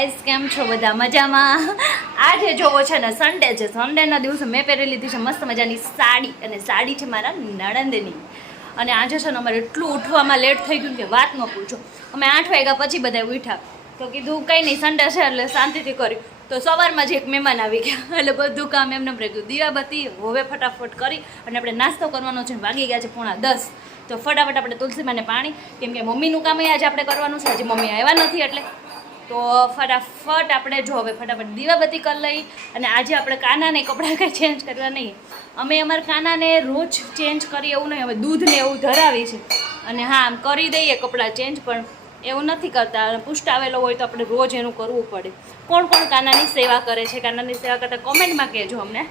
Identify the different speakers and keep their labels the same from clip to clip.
Speaker 1: Guys, કેમ છો બધા? મજામાં? આજે જોવો છે ને સન્ડે છે. સન્ડેના દિવસે મેં પહેરી લીધી છે મસ્ત મજાની સાડી અને સાડી છે મારા નણંદની. અને આજે છે ને અમારે એટલું ઉઠવામાં લેટ થઈ ગયું કે વાત ન પૂછો. અમે આઠ વાગ્યા પછી બધા ઉઠ્યા. તો કીધું, કંઈ નહીં સન્ડે છે એટલે શાંતિથી કર્યું. તો સવારમાં જ એક મહેમાન આવી ગયા. એટલે બધું કામ એમને રહી ગયું દીવાબત્તી હવે ફટાફટ કરી અને આપણે નાસ્તો કરવાનો છે. વાગી ગયા છે પોણા દસ. તો ફટાફટ આપણે તુલસીમાંને પાણી, કેમ કે મમ્મીનું કામ આજે આપણે કરવાનું છે. આજે મમ્મી આવ્યા નથી એટલે તો ફટાફટ આપણે જો હવે ફટાફટ દીવાબત્તી કરી લઈ અને આજે આપણે કાનાને કપડાં કંઈ ચેન્જ કરવા નહીં. અમે અમારા કાનાને રોજ ચેન્જ કરીએ એવું નહીં, અમે દૂધને એવું ધરાવી છે અને હા, આમ કરી દઈએ કપડાં ચેન્જ પણ એવું નથી કરતા. અને પુષ્ટ આવેલો હોય તો આપણે રોજ એનું કરવું પડે. કોણ કોણ કાનાની સેવા કરે છે? કાનાની સેવા કરતાં કોમેન્ટમાં કહેજો અમને.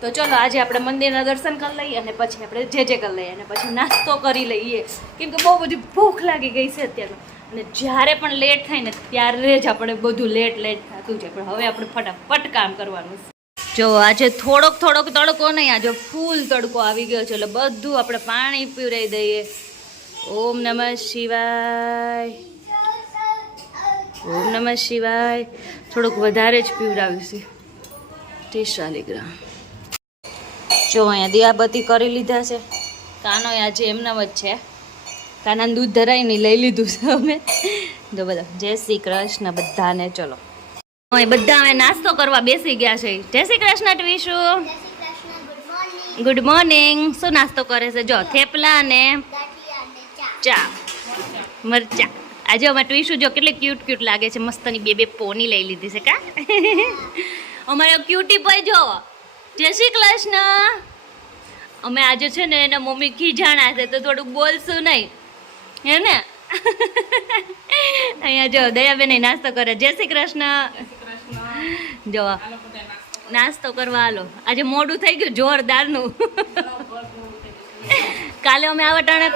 Speaker 1: તો ચલો, આજે આપણે મંદિરના દર્શન કરી લઈએ અને પછી આપણે જે જે કરી લઈએ. અને પછી નાસ્તો કરી લઈએ. કેમ કે બહુ બધી ભૂખ લાગી ગઈ છે અત્યારે. અને જ્યારે પણ લેટ થાય ને ત્યારે જ આપણે બધું લેટ લેટ થતું છે પણ હવે આપણે ફટાફટ કામ કરવાનું છે. જો આજે થોડોક થોડોક તડકો નહીં, આજે ફૂલ તડકો આવી ગયો છે. એટલે બધું આપણે પાણી પીવડાવી દઈએ. ઓમ નમઃ શિવાય. ઓમ નમઃ શિવાય. થોડુંક વધારે જ પીવડાવ્યું છે. ત્રીસ શાલિગ્રામ. જો અહીંયા દિયાબત્તી કરી લીધા છે. કાનો આજે એમનામ જ છે. કાનાને દૂધ ધરાઈને લઈ લીધું છે અમે. તો બધા, જય શ્રી કૃષ્ણ બધાને, ચલો. એ બધા અમે નાસ્તો કરવા બેસી ગયા છે. જય શ્રી કૃષ્ણ ટવીશુ ગુડ મોર્નિંગ શું નાસ્તો કરે છે? જો, થેપલા અને ચા, મરચા. આજે અમે ટ્વીશું જો કેટલી ક્યુટ ક્યુટ લાગે છે. મસ્તની બે બે પોની લઈ લીધી છે, કા? અમારે ક્યુટી ભાઈ જો, જય શ્રી કૃષ્ણ. અમે આજે છે ને એના મમ્મી ખીજાણા છે, તો થોડુંક બોલશું નહીં. હે ને? અહીંયા જો, દયાબેન નાસ્તો કરે. જય શ્રી કૃષ્ણ. જો, નાસ્તો કરવા આલો. આજે મોડું થઈ ગયું, જોરદારનું. કાલે અમે આવા ટાણે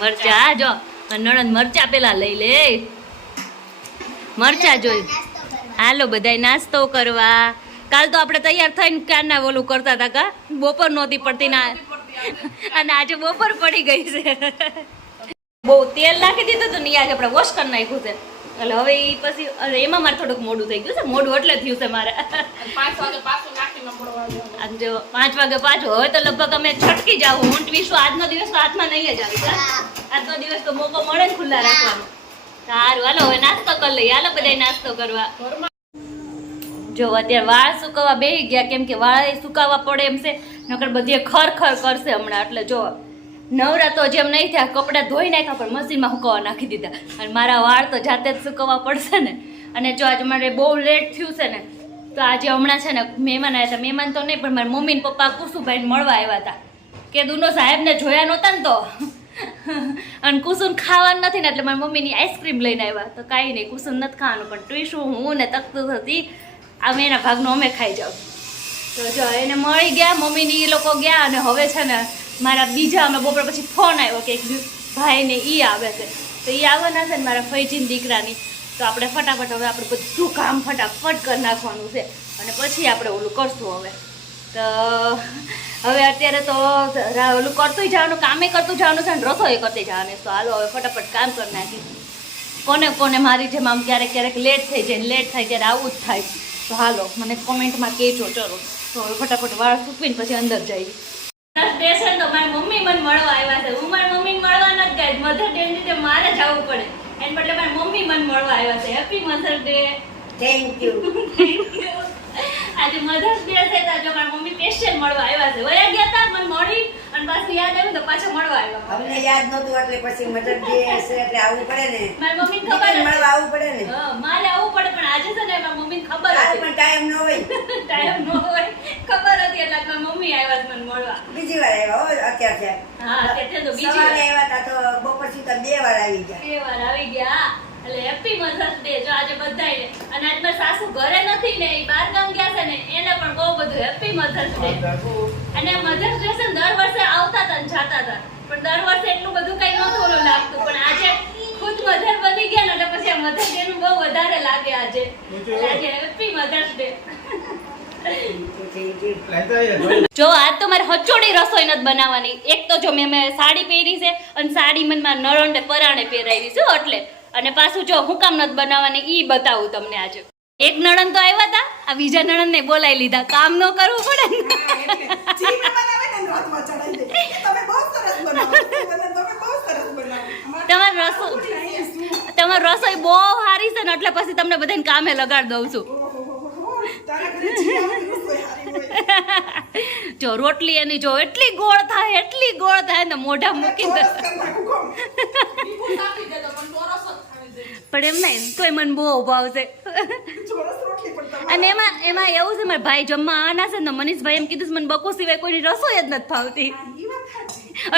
Speaker 1: મરચા જો. નણંદ મરચા પેલા લઈ લે. મરચા જોઈ. હાલો, બધાય નાસ્તો કરવા. કાલ તો આપણે તૈયાર થઈને ક્યારના ઓલું કરતા હતા કા? બપોર નહોતી પડતી ના. અને આજે બપોર પડી ગઈ છે. બહુ તેલ નાખી દીધું હતું ને આજે આપણે વોશ કરી નાખ્યું છે. એટલે હવે એ પછી એમાં મારે થોડુંક મોડું થઈ ગયું છે. મોડું એટલે થયું છે મારે. જો પાંચ વાગે પાછું. હવે તો લગભગ અમે છટકી જાવ. હું ટ્વીશું આજનો દિવસ તો હાથમાં નહીં જ આવી? આજનો દિવસ તો મોકો મળે ને ખુલ્લા રાખવાનો. સારું હાલો હવે નાસ્તો કરી લઈએ. હાલો બધા નાસ્તો કરવા. જો અત્યારે વાળ સુકવવા બેહી ગયા, કેમ કે વાળ સુકાવવા પડે એમ છે, નકર બધી ખર ખર કરશે હમણાં. એટલે જો નવરા તો જેમ નહીં થયા, કપડાં ધોઈ નાખ્યા, પણ મશીનમાં સુકવવા નાખી દીધા. અને મારા વાળ તો જાતે જ સુકવવા પડશે ને. અને જો આજે મારે બહુ લેટ થયું છે ને, તો આજે હમણાં છે ને મહેમાન આવ્યા હતા. મહેમાન તો નહીં, પણ મારા મમ્મી પપ્પા કુસુભાઈને મળવા આવ્યા હતા. કે દુનો સાહેબને જોયા નહોતા ને તો. અને કુસુમ ખાવાનું નથી ને, એટલે મારી મમ્મીની આઈસ્ક્રીમ લઈને આવ્યા તો કાંઈ નહીં, કુસુમ નથી ખાવાનું, પણ ટીશું હું ને તકતું હતી. અમે એના ભાગનો અમે ખાઈ જાઉં. તો જો, એને મળી ગયા, મમ્મીની એ લોકો ગયા અને હવે છે ને મારા બીજા અમે બપોર પછી ફોન આવ્યો કે એક ભાઈને એ આવે છે. તો એ આવવાના છે ને મારા ફૈજીની દીકરાની. તો આપણે ફટાફટ હવે આપણે બધું કામ ફટાફટ કરી નાખવાનું છે. અને પછી આપણે ઓલું કરશું હવે. તો હવે અત્યારે તો ઓલું કરતું જવાનું, કામે કરતું જવાનું છે ને રસોઈ કરતી જવાની. તો હાલો, હવે ફટાફટ કામ કરી નાખી કોને કોને મારી જેમ આમ ક્યારેક ક્યારેક લેટ થઈ જાય લેટ થાય ત્યારે આવું જ થાય તો હાલો મને કોમેન્ટમાં કહેજો ચલો. તો હવે ફટાફટ વાળ સૂકવીને પછી અંદર જઈએ. સ્ટેશન તો મારી મમ્મી મને મળવા આવ્યા છે. હું મારી મમ્મીને મળવા નથી ગઈ. મધર ડે રીતે મારે જવું પડે. એન બદલે મારી મમ્મી મને મળવા આવ્યા છે. Happy mother day
Speaker 2: thank you
Speaker 1: આજે મધર્સ ડે છે તો જો મારા મમ્મી સ્પેશિયલ મળવા આવ્યા છે. વયા ગયા તા મને મળી અને પાછું યાદ આવ્યું તો પાછા મળવા આવ્યા.
Speaker 2: અમને યાદ નહોતું એટલે પછી મધર ડે છે એટલે આવવું પડે ને.
Speaker 1: મારી મમ્મીને ખબર
Speaker 2: મળવા આવવું પડે ને.
Speaker 1: હા, મારે આવવું પડે પણ આજે છે ને મારી મમ્મીને ખબર હતી.
Speaker 2: પણ ટાઈમ ન હોય.
Speaker 1: ટાઈમ ન હોય. ખબર હતી એટલે મારી મમ્મી આવ્યા છે મને મળવા.
Speaker 2: બીજી વાર આવ્યા હો અત્યાર છે.
Speaker 1: હા અત્યારે તો બીજી વાર.
Speaker 2: આવ્યા તા તો બપોર સુધી બે વાર આવી ગયા.
Speaker 1: બે વાર આવી ગયા. એટલે હેપી મધર્સ ડે જો આજે બધાયને. અને આજ મારા સાસુ ઘરે નથી ને એ બાર ગામ ગયા છે ને એને પણ બહુ બધું હેપી મધર્સ ડે અને મધર્સ ડે છે દર વર્ષે આવતા હતા ને જાતા હતા. પણ દર વર્ષે એટલું બધું કઈ નહોતું ઓલું લાગતું. પણ આજે ખુદ મધર બની ગયા ને એટલે પછી આ મધર ડે નું બહુ વધારે લાગે આજે. એટલે આજે હેપી મધર્સ ડે. જો આજ તો મારે હચોડી રસોઈ નથી બનાવવાની. એક તો જો મેં મેં સાડી પહેરી છે અને સાડી મને મારા નળંડે પરાણે પહેરાવી છે હો એટલે. અને પાછું જો હું કામ નથી બનાવવાની ઈ બતાવું તમને આજે. એક નણંદ તો આવ્યા હતા આ બીજા નણંદને બોલાવી લીધા. કામ ન કરવું પડે ને.
Speaker 3: ને
Speaker 1: તમારી રસોઈ તમારી રસોઈ બહુ સારી છે ને એટલે પછી તમને બધાને કામે લગાડ દઉં છું.
Speaker 3: ને
Speaker 1: જો રોટલી એની જો એટલી ગોળ થાય એટલી ગોળ થાય ને મોઢા મૂકી દે
Speaker 3: પણ
Speaker 1: એમ નહીં તોય મને બહુ ભાવશે અને એમાં એમાં એવું છે મારા ભાઈ જમવા આના છે ને મનીષભાઈ એમ કીધું મને બકુ સિવાય કોઈની રસોઈ જ નથી ફાવતી.
Speaker 3: ઈ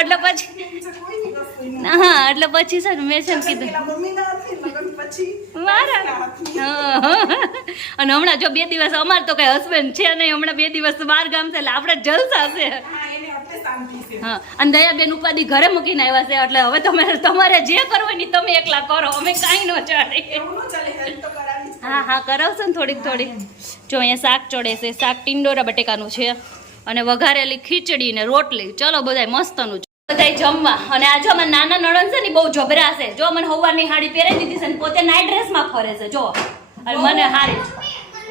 Speaker 1: એટલે પછી. હા એટલે પછી છે ને મેં છે કીધું. મારા. અને હમણાં જો બે દિવસ અમાર તો કઈ હસબન્ડ છે નહીં હમણાં બે દિવસ બહાર ગામ છે એટલે આપણે જલસા છે.
Speaker 3: શાંતિ છે.
Speaker 1: હા અને દયાબેન ઉપાધિ ઘરે મૂકીને આવ્યા છે એટલે હવે તમે તમારે જે કરવાની તમે એકલા કરો અમે કાંઈ ન ચાલે.
Speaker 3: ન કરાવી
Speaker 1: હા હા કરાવશે ને થોડીક થોડીક. જો અહીંયા શાક ચડે છે શાક ટિંડોરા બટેકાનું છે અને વઘારેલી ખીચડી ને રોટલી. ચલો બધાય મસ્તનું. બધા બધાય જમવા. અને આજે અમારા નાના નણંદ છે ને બહુ જબરા છે. જો મને હવાની હાડી પહેરાવી દીધી છે ને પોતે નાઇટ ડ્રેસમાં ફરે છે જો. અને મને હારી.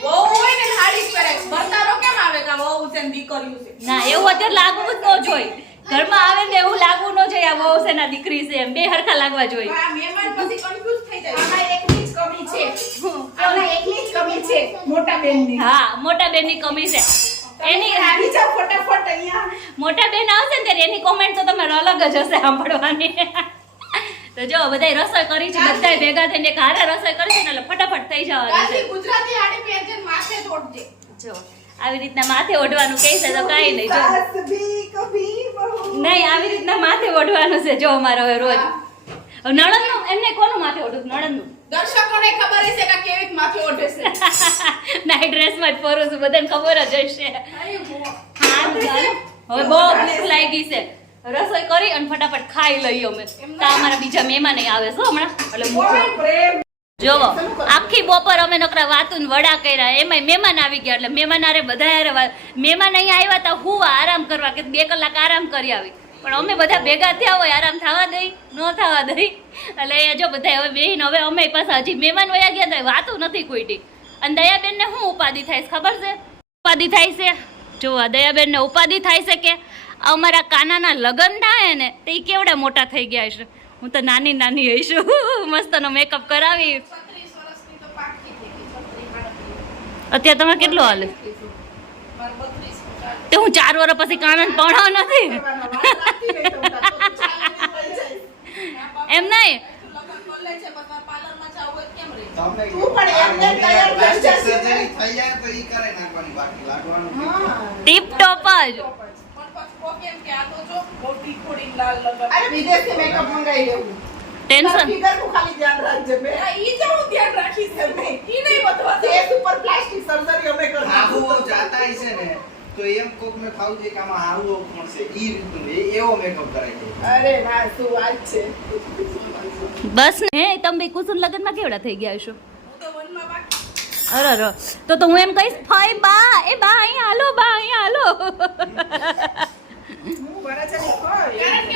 Speaker 3: વહુ હોય ને સાડી જ પહેરે. ભરતારો કેમ આવે કે વહુ છે ને દીકરીઓ છે?
Speaker 1: ના એવું અત્યારે લાગવું જ ન જોઈએ ઘરમાં આવે ને એવું લાગવું ન જોઈએ આ વહુ છે ના દીકરી છે એમ બે હરખા લાગવા જોઈએ
Speaker 3: આ મહેમાન પછી confuse થઈ જાય. આમાં એકની જ કમી છે. આમાં એકની જ કમી છે, મોટા બેનની.
Speaker 1: હા મોટા બેનની કમી છે એની
Speaker 3: આવી જાઓ ફટાફટ અહીંયા.
Speaker 1: મોટા બેન આવશે ને ત્યારે એની કોમેન્ટ તો તમારે અલગ જ હશે સાંભળવાની તો જો બધાય રસોઈ કરી છે બધા ભેગા થઈને ઘરે રસોઈ કરી છે એટલે ફટાફટ થઈ જવાનું છે.
Speaker 3: ગુજરાતી હાડી પહેરજે માથે તોડજે.
Speaker 1: જો આવી રીતના માથે ઓઢવાનું કહે છે તો કાંઈ નહીં જો. નહીં આવી રીતના માથે ઓઢવાનું છે જો અમારે હવે રોજ. હવે નણંદનું એમને કોનું માથે ઓઢું નણંદનું
Speaker 3: દર્શકોને ખબર હશે કે કેવી માથે ઓઢે છે.
Speaker 1: નાઇટ ડ્રેસમાં જ ફરું છું બધાને ખબર જ હશે. હા હવે બહુ ભૂખ લાગી છે. રસોઈ કરી અને ફટાફટ ખાઈ લઈએ અમે. તો અમારા બીજા મહેમાન આવે છે હમણાં. એટલે મૂકો. જોવો આખી બપોર અમે નકરા વાતું ને વડા કર્યા એમાંય મહેમાન આવી ગયા એટલે મહેમાન આરે બધા હારે મહેમાન અહીંયા આવ્યા હતા હું આરામ કરવા કે બે કલાક આરામ કરી આવી. પણ અમે બધા ભેગા થયા હોય આરામ થવા દઈ ન થવા દઈ. એટલે એ જો બધા હવે બેહીને હવે અમે પાછા હજી મહેમાન વયા ગયા હતા વાતું નથી કોઈટી અને દયાબેનને શું ઉપાધિ થાય છે ખબર છે? ઉપાધિ થાય છે? જો દયાબેનને ઉપાધિ થાય છે કે અમારા કાનાના લગ્ન થાય ને તે કેવડા મોટા થઈ ગયા છે હું તો નાની નાની હઈશું મસ્તનો મેકઅપ કરાવી
Speaker 3: 36 વર્ષની તો પાકી થઈ ગઈ. 36 આડત્રીસ.
Speaker 1: અત્યારે તમે કેટલો હાલે
Speaker 3: મારે 32 પચાસ.
Speaker 1: તે હું ચાર વર્ષ પછી કાનન ભણાવ નથી. એમ નહીં
Speaker 3: પણ પણ.
Speaker 1: ટીપ ટોપ જ
Speaker 3: પણ કેમ કે આ તો જો મોટી ખોડી લાલ લગન. અરે વિદેશથી મેકઅપ મંગાવી લેવું.
Speaker 1: ટેન્શન
Speaker 3: ફિગરનું ખાલી ધ્યાન રાખજે બે. ઈ જ હું ધ્યાન રાખીશ એમને ઈ નહીં બતવા ફેસ ઉપર પ્લાસ્ટિક સર્જરી અમે
Speaker 4: આહુઓ જાતા હશે ને તો એમ કોક ને ખાવું છે કે આમાં આહુઓ મળશે ઈ રીતનું એવો મેકઅપ કરાય છે.
Speaker 3: અરે વાહ શું વાત છે?
Speaker 1: બસ ને. હે તમે કુસુમ કુસુમ લગ્નમાં કેવડા થઈ ગયા છો
Speaker 3: તો
Speaker 1: અરે અરે. તો તો હું એમ કહીશ ફાઈ બા એ બા અહીંયા હાલો બા અહીંયા હાલો.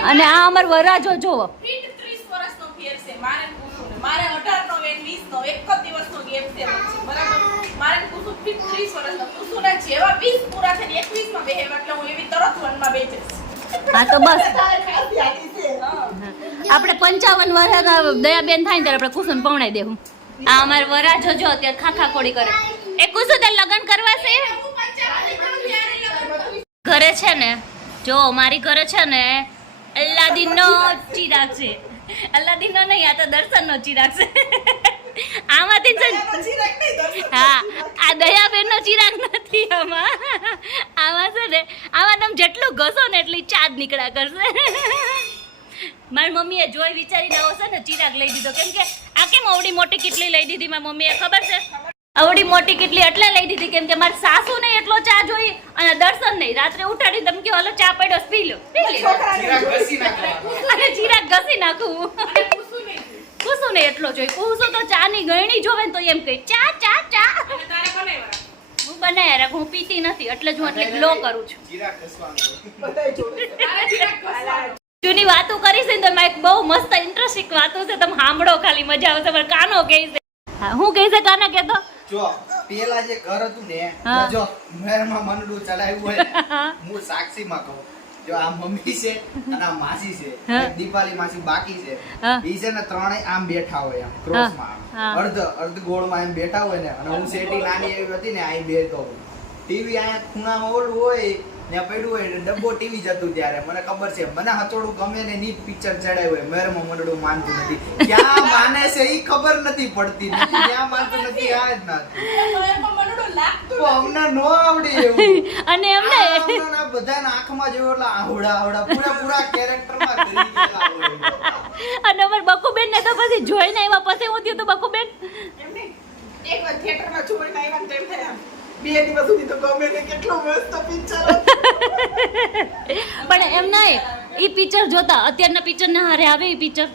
Speaker 1: અને આ અમાર વરાજો જોવો
Speaker 3: ફીટ 30 વર્ષનો ફેર છે મારે ને મારે 18 નો. વેન 20 નો એક જ દિવસનો ગેપ છે બરાબર? મારે ને કુસુમ 30 વર્ષનો. કુસુમના જેવા 20 પૂરા થઈને 21 માં બેહે એટલે હું એવી તરત વનમાં બેઠીશ
Speaker 1: હા તો બસ. આપણે પંચાવન વર્ષના દયાબેન થાય ને ત્યારે આપણે કુસુમ પવણાઈ દેવું. આ અમાર વરાજો જો અત્યારે ખાખા કોડી કરે. એ કુસુ તે લગ્ન કરવા છે? ઘરે છે ને જો મારી ઘરે છે ને અલ્લાદીનનો ચિરાગ છે અલ્લાદીનનો નહીં આ તો દર્શનનો ચિરાગ છે આમાંથી હા આ દયાબેનનો ચિરાગ નથી આમાં. આમાં છે ને આમાં તમે જેટલું ઘસો ને એટલી ચાદ નીકળ્યા કરશે. મારી મમ્મીએ જોઈ વિચારીને આવો છે ને ચિરાગ લઈ દીધો. કેમ કે આ કેમ અવડી મોટી કેટલી લઈ દીધી મારી મમ્મીએ ખબર છે? અવડી મોટી કેટલી એટલે લઈ દીધી કેમ કે મારા સાસુ ને એટલો ચા જોઈ અને દર્શન નહીં. રાત્રે ઉઠાડી તમે કે હલો ચા પડ્યો પી લો. અને જીરા ઘસી નાખવું.
Speaker 3: નહીં.
Speaker 1: કુસુ ને એટલો જોઈ. કુસુ તો ચા ની ગળણી જોવે ને તો એમ કહે ચા ચા ચા. હું બનાવ્યા રાખ હું પીતી નથી એટલે જ હું એટલે ગ્લો કરું છું. જૂની વાતો કરીશ ને તો એક બહુ મસ્ત ઇન્ટરેસ્ટિંગ વાતો છે. તમે સાંભળો ખાલી મજા આવશે પણ કાનો કહે છે. હું કહે છે કાના કહેતો?
Speaker 4: જો પેલા જે ઘર હતું ને. જો મહેરમાં મનડું ચડાવ્યું હોય
Speaker 1: હા.
Speaker 4: સાક્ષીમાં કહું જો આ મમ્મી છે અને આ માસી છે દીપાલી માસી બાકી છે. ઈ છે ને ત્રણેય આમ બેઠા હોય આમ ક્રોસમાં આમ. અર્ધ અર્ધ ગોળમાં એમ બેઠા હોય ને અને હું શેટી નાની એવી હતી ને અહીં બેઠો ટીવી અહીંયા ખૂણામાં ઓલું હોય ને પડ્યું હોય ડબ્બો ટીવી જતું ત્યારે. મને ખબર છે. મને હથોડું ગમે ને ની પિક્ચર ચડાવ્યું હોય. મેરમાં મંડળું માનતું નથી. ક્યાં માને છે એ ખબર નથી પડતી. ક્યાં માનતું નથી? આ જ નથી
Speaker 3: તો એમાં મનડું લાગતું
Speaker 4: તો અમને નો આવડે એવું.
Speaker 1: અને એમને
Speaker 4: બધાના આંખમાં જોયો એટલે આવડા આવડા પૂરા પૂરા કેરેક્ટરમાં કરી ગયેલા હોય.
Speaker 1: અને અમાર બકુબેન ને તો પછી જોઈને આવ્યા. પછી હું થયું તો બકુબેન?
Speaker 3: એમ એક વાર થિયેટરમાં જોઈને આવ્યા તો એમ થાય બે દિવસ સુધી તો ગમે તે કેટલો મસ્ત પિક્ચર
Speaker 1: પણ એમ નહીં એ પિક્ચર જોતા અત્યારના પિક્ચર ના હારે આવે એ પિક્ચર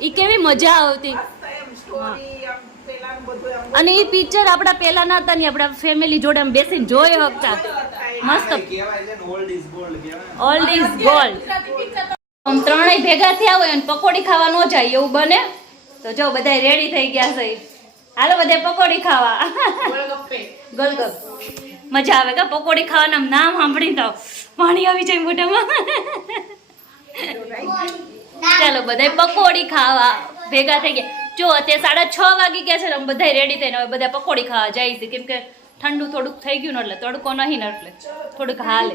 Speaker 1: એ કેવી મજા આવતી?
Speaker 3: મસ્ત એમ સ્ટોરી આમ પેલાનું બધું આમ
Speaker 1: અને એ પિક્ચર આપણા પહેલાના હતા ને આપણા ફેમિલી જોડે આમ બેસીને જોઈ શકતા મસ્ત.
Speaker 4: કહેવાય ઓલ્ડ ઇઝ ગોલ્ડ
Speaker 1: ત્રણેય ભેગા થયા હોય અને પકોડી ખાવા ન જાય એવું બને? તો જો બધા રેડી થઈ ગયા છે. હાલો બધા પકોડી ખાવા. ગોલગપ મજા આવે કે? પકોડી ખાવાના નામ સાંભળી તો પાણી આવી જાય મોઢામાં. ચાલો બધા પકોડી ખાવા ભેગા થઈ ગયા. જો અત્યારે સાડા છ વાગી ગયા છે ને બધા રેડી થઈને હવે બધા પકોડી ખાવા જાય છે. કેમ કે ઠંડુ થોડુંક થઈ ગયું ને એટલે તડકો નહીં ને એટલે થોડુંક હાલે.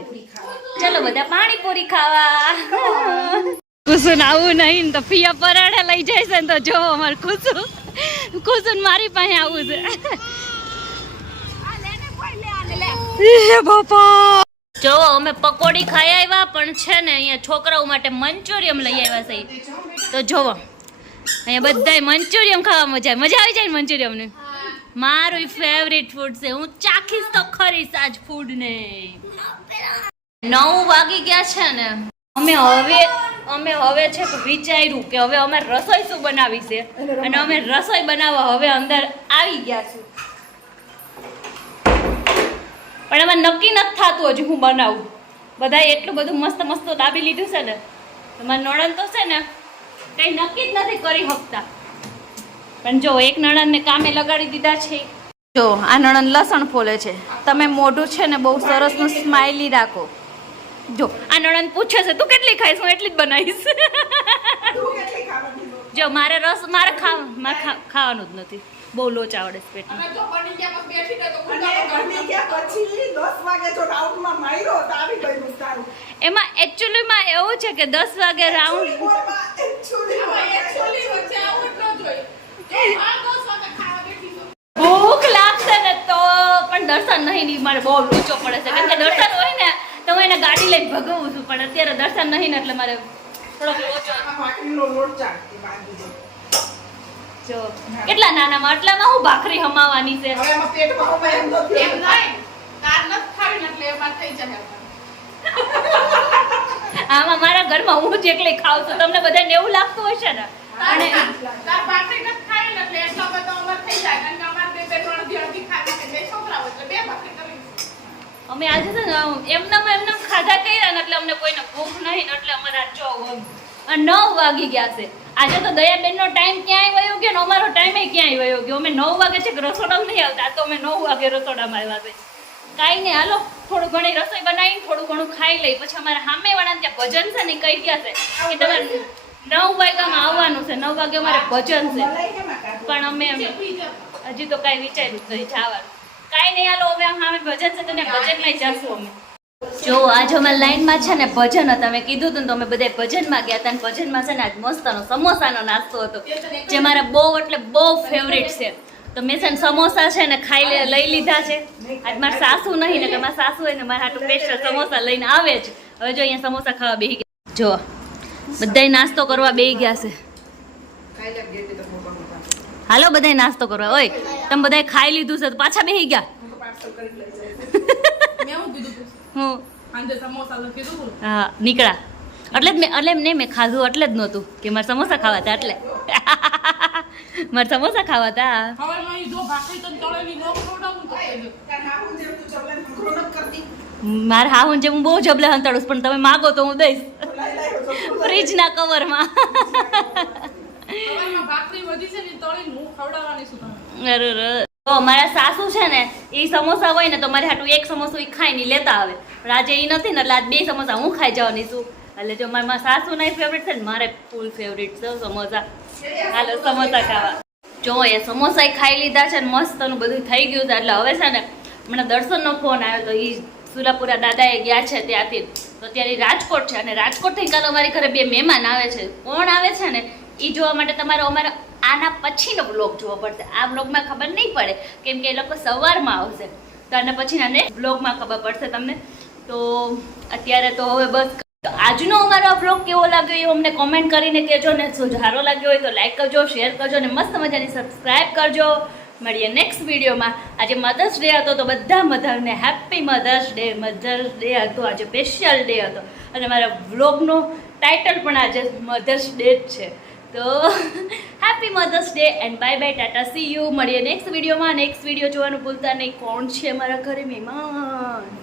Speaker 1: ચાલો બધા પાણીપુરી ખાવા. કુસુન આવું નહીં ને તો પિયા પરાડે લઈ જાય છે ને તો જો અમારે કુસુન કુસુન મારી પાસે આવું છે. બાપા. જો અમે પકોડી ખાઈ આવ્યા પણ છે ને અહીંયા છોકરાઓ માટે મંચુરિયમ લઈ આવ્યા છે. તો જોવો અહીંયા બધાય મંચુરિયમ ખાવા મજા મજા આવી જાય ને મંચુરિયમને? મારું ફેવરિટ ફૂડ છે. હું ચાખીશ તો ખરીશ આજ ફૂડ ને. નવ વાગી ગયા છે ને. અમે હવે અમે હવે છે કે વિચાર્યું કે હવે અમે રસોઈ શું બનાવી છે? અને અમે રસોઈ બનાવવા હવે અંદર આવી ગયા છું. પણ એમાં નક્કી નથી થતું હજુ હું બનાવું. બધા એટલું બધું મસ્ત મસ્ત દાબી લીધું છે ને. તમારા નણંદ તો છે ને કંઈ નક્કી જ નથી કરી શકતા. પણ જો એક નણંદને કામે લગાડી દીધા છે. જો આ નણંદ લસણ ફોલે છે. તમે મોઢું છે ને બહુ સરસનું સ્માઇલી રાખો. જો આ નણંદ પૂછે છે તું કેટલી ખાઈશ? હું એટલી જ બનાવીશ? જો મારે રસ મારે ખાવા મારે ખાવાનું જ નથી. બહુ લોચ આવડે છે પેટમાં.
Speaker 3: અને જો બની ગયા પછી બેઠી રહે તો
Speaker 5: અને
Speaker 3: ગુંડા
Speaker 5: બની ગયા પછી દસ વાગે જો રાઉન્ડમાં માર્યો તો આવી ગયું સારું.
Speaker 1: એમાં એકચ્યુઅલીમાં એવું છે કે દસ વાગે રાઉન્ડ. ભૂખ લાગશે ને તો પણ દર્શન નહીં નહીં મારે બહુ લોચો પડે છે. કારણ કે દર્શન હોય ને તો હું એને ગાડી લઈને ભગવું છું પણ અત્યારે દર્શન નહીં ને એટલે મારે થોડોક. જો કેટલા નાનામાં આટલામાં હું ભાખરી હમાવાની છે
Speaker 5: હવે એમાં પેટમાં હવે એમ તો
Speaker 3: એમ નહીં. તાર નથી ખાવી ને એટલે એમાં થઈ જાય
Speaker 1: આમાં મારા ઘરમાં હું જ એકલી ખાઉં છું તમને બધાને એવું લાગતું હશે ને અને
Speaker 3: તાર તાર ભાખરી નથી ખાવી ને એટલે એટલો બધો અમાર થઈ જાય કારણ કે અમારે બે બે ત્રણ અડધી અડધી ખાવી છે બે છોકરાઓ એટલે બે ભાખરી.
Speaker 1: અમે આજે છે ને એમનેમ એમને ખાધા કર્યા ને એટલે અમને કોઈને ભૂખ નહીં એટલે અમારા જો નવ વાગી ગયા છે. આજે તો દયાબેનનો ટાઈમ ક્યાંય વયો ગયો ને અમારો ટાઈમે ક્યાંય વયો ગયો? અમે નવ વાગે છે રસોડામાં નહીં આવતા? તો અમે નવ વાગે રસોડામાં આવ્યા છે. કાંઈ નહીં હાલો થોડું ઘણી રસોઈ બનાવીને થોડું ઘણું ખાઈ લઈ. પછી અમારા સામે વાળા ત્યાં ભજન છે ને કહી ગયા છે કે તમારે નવ વાગ્યામાં આવવાનું છે. નવ વાગે અમારે ભજન છે? પણ અમે. હજી તો કાંઈ વિચાર્યું જ નહીં જવાનું. કાંઈ નહીં આલો હવે અમે ભજન છે તો ભજનમાં જશું અમે. જો આજ અમારી લાઈનમાં છે ને ભજન હતા મેં કીધું હતું તો અમે બધા ભજનમાં ગયા હતા અને ભજનમાં છે ને આજ મસ્તનો સમોસાનો નાસ્તો હતો જે મારા બહુ એટલે બહુ ફેવરેટ છે. તો મેં છે ને સમોસા છે ને ખાઈ લઈ લીધા છે. આજ મારા સાસુ નહીં ને કે મારા સાસુ હોય ને મારા હાટું સ્પેશિયલ સમોસા લઈને આવે જ. હવે જો અહીંયા સમોસા ખાવા બેસી ગયા. જો બધાય નાસ્તો કરવા બેસી ગયા છે. હાલો બધાય નાસ્તો કરવા ઓય. તમે બધાએ ખાઈ લીધું છે તો પાછા બેસી ગયા.
Speaker 5: હું?
Speaker 1: હું નીકળ્યા એટલે જ મેં એટલે નહીં મેં ખાધું એટલે જ નહોતું કે મારે સમોસા ખાવા હતા એટલે. મારે સમોસા ખાવા હતા. મારા હા હું જેમ હું બહુ જબલે હંતાડું પણ તમે માગો તો હું દઈશ. ફ્રીજના કવરમાં તો અમારા સાસુ છે ને એ સમોસા હોય ને તો મારે હાટું એક સમોસું એ ખાઈને ઈ લેતા આવે. પણ આજે એ નથી ને એટલે આજ બે સમોસા હું ખાઈ જવાની છું. એટલે જો મારા સાસુ ના ફેવરેટ છે ને, મારે ફૂલ ફેવરેટ છે સમોસા. હાલો, સમોસા ખાવા. જો એ સમોસા ખાઈ લીધા છે ને મસ્તનું બધું થઈ ગયું છે. એટલે હવે છે ને, મને દર્શનનો ફોન આવ્યો તો એ સુલાપુરા દાદાએ ગયા છે ત્યાંથી. તો અત્યારે રાજકોટ છે અને રાજકોટથી કાલે અમારી ઘરે બે મહેમાન આવે છે. કોણ આવે છે ને? એ જોવા માટે તમારે અમારે આના પછીનો બ્લોગ જોવો પડશે. આ બ્લોગમાં ખબર નહીં પડે, કેમ કે એ લોકો સવારમાં આવશે. તો આના પછીના બ્લોગમાં ખબર પડશે તમને. તો અત્યારે તો હવે બસ આજનો અમારો બ્લોગ કેવો લાગ્યો એ અમને કોમેન્ટ કરીને કહેજો ને જો સારો લાગ્યો હોય તો લાઈક કરજો શેર કરજો ને મસ્ત મજાની સબસ્ક્રાઈબ કરજો. મળીએ નેક્સ્ટ વિડીયોમાં આજે મધર્સ ડે હતો તો બધા મધરને happy mother's day mother's day હતો, આજે સ્પેશિયલ ડે હતો. અને મારા વ્લોગનો ટાઇટલ પણ આજે મધર્સ ડે જ છે. તો happy mother's day and bye bye tata see you મળીએ નેક્સ્ટ વિડીયોમાં નેક્સ્ટ વીડિયો જોવાનું ભૂલતા નહીં. કોણ છે મારા ઘરે? મહેમાન.